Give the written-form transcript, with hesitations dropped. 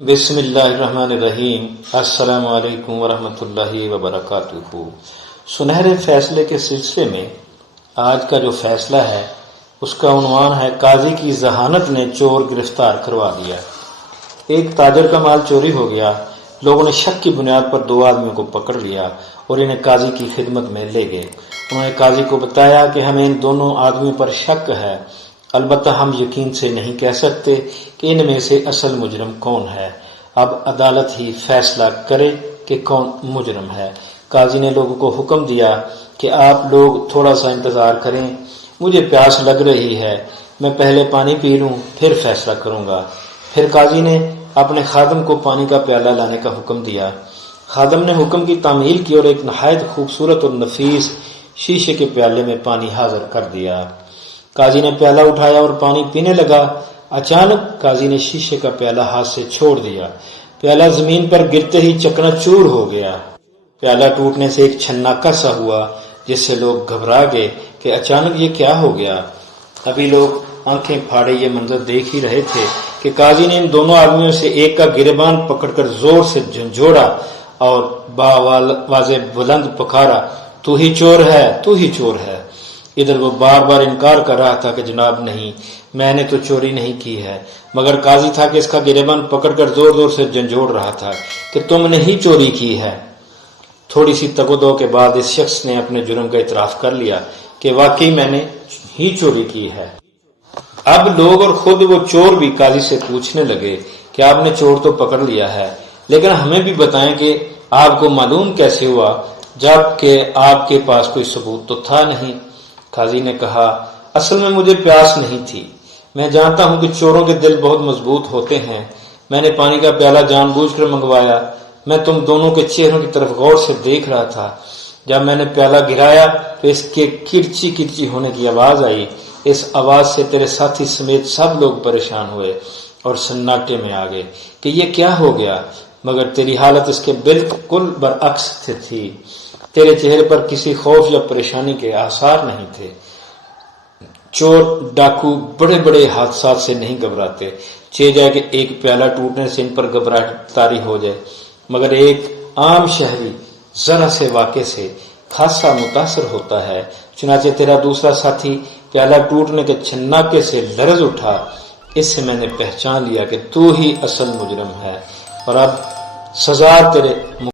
بسم اللہ الرحمن الرحیم۔ السلام علیکم ورحمۃ اللہ وبرکاتہ۔ سنہرے فیصلے کے سلسلے میں آج کا جو فیصلہ ہے اس کا عنوان ہے قاضی کی ذہانت نے چور گرفتار کروا دیا۔ ایک تاجر کا مال چوری ہو گیا۔ لوگوں نے شک کی بنیاد پر دو آدمیوں کو پکڑ لیا اور انہیں قاضی کی خدمت میں لے گئے۔ انہوں نے قاضی کو بتایا کہ ہمیں ان دونوں آدمیوں پر شک ہے، البتہ ہم یقین سے نہیں کہہ سکتے کہ ان میں سے اصل مجرم کون ہے۔ اب عدالت ہی فیصلہ کرے کہ کون مجرم ہے۔ قاضی نے لوگوں کو حکم دیا کہ آپ لوگ تھوڑا سا انتظار کریں، مجھے پیاس لگ رہی ہے، میں پہلے پانی پی لوں پھر فیصلہ کروں گا۔ پھر قاضی نے اپنے خادم کو پانی کا پیالہ لانے کا حکم دیا۔ خادم نے حکم کی تعمیل کی اور ایک نہایت خوبصورت اور نفیس شیشے کے پیالے میں پانی حاضر کر دیا۔ قاضی نے پیالہ اٹھایا اور پانی پینے لگا۔ اچانک قاضی نے شیشے کا پیالہ ہاتھ سے چھوڑ دیا۔ پیالہ زمین پر گرتے ہی چکنا چور ہو گیا۔ پیالہ ٹوٹنے سے ایک چھناکا سا ہوا جس سے لوگ گھبرا گئے کہ اچانک یہ کیا ہو گیا۔ ابھی لوگ آنکھیں پھاڑے یہ منظر دیکھ ہی رہے تھے کہ قاضی نے ان دونوں آدمیوں سے ایک کا گریبان پکڑ کر زور سے جھنجھوڑا اور بآواز بلند پکارا، تو ہی چور ہے، تو ہی چور ہے۔ ادھر وہ بار بار انکار کر رہا تھا کہ جناب نہیں، میں نے تو چوری نہیں کی ہے، مگر قاضی تھا کہ اس کا گریبان پکڑ کر زور زور سے جھنجھوڑ رہا تھا کہ تم نے ہی چوری کی ہے۔ تھوڑی سی تگ و دو کے بعد اس شخص نے اپنے جرم کا اعتراف کر لیا کہ واقعی میں نے ہی چوری کی ہے۔ اب لوگ اور خود وہ چور بھی قاضی سے پوچھنے لگے کہ آپ نے چور تو پکڑ لیا ہے، لیکن ہمیں بھی بتائیں کہ آپ کو معلوم کیسے ہوا جب کہ آپ کے پاس کوئی ثبوت تو تھا نہیں۔ قاضی نے کہا، اصل میں مجھے پیاس نہیں تھی، میں جانتا ہوں کہ چوروں کے دل بہت مضبوط ہوتے ہیں، میں نے پانی کا پیالہ جان بوجھ کر منگوایا، میں تم دونوں کے چہروں کی طرف غور سے دیکھ رہا تھا، جب میں نے پیالہ گرایا تو اس کے کرچی کرچی ہونے کی آواز آئی، اس آواز سے تیرے ساتھی سمیت سب لوگ پریشان ہوئے اور سناٹے میں آ گئے کہ یہ کیا ہو گیا، مگر تیری حالت اس کے بالکل برعکس تھی، تیرے چہرے پر کسی خوف یا پریشانی کے آثار نہیں تھے۔ چور ڈاکو بڑے بڑے حادثات سے نہیں گھبراتے، چہ جائے کہ ایک پیالہ ٹوٹنے سے ان پر گھبراہٹ طاری ہو جائے، مگر ایک عام شہری ذرا سے واقعے سے خاصا متاثر ہوتا ہے۔ چنانچہ تیرا دوسرا ساتھی پیالہ ٹوٹنے کے چھناکے سے لرز اٹھا، اس سے میں نے پہچان لیا کہ تو ہی اصل مجرم ہے، اور اب سزا تیرے